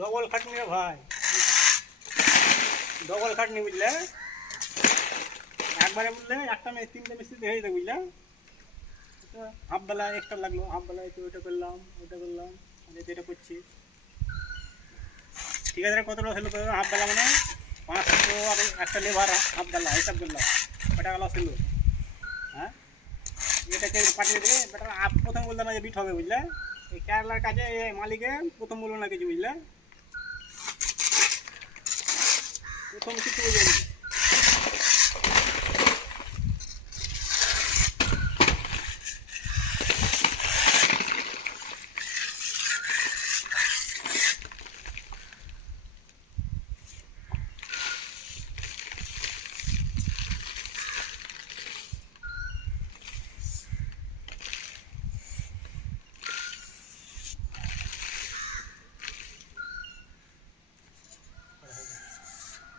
Double খাটনি রে ভাই, ডবল খাটনি বুঝলে। একবারে বললে একটা মেয়ে 3টে মিস্ত্রি হয়ে যেত বুঝলে। হাফ বেলা এক্সট্রা লাগলো, হাফ বেলা একটু ওইটা করলাম ওইটা করলাম, এটা করছি। ঠিক আছে, কত টাকা সেলো করবে হাফ বেলা মানে 500 আর একটা লেবার হাফ বেলা হিসাব করলাম কটা গেল সেলো। হ্যাঁ, এটাকে পাঠিয়ে দেবে বেটা। প্রথম বললাম না যে বিট হবে বুঝলে। এই কেরালার কাছে মালিকে প্রথম বলবো না কিছু বুঝলে, প্রথম কিছু বুঝে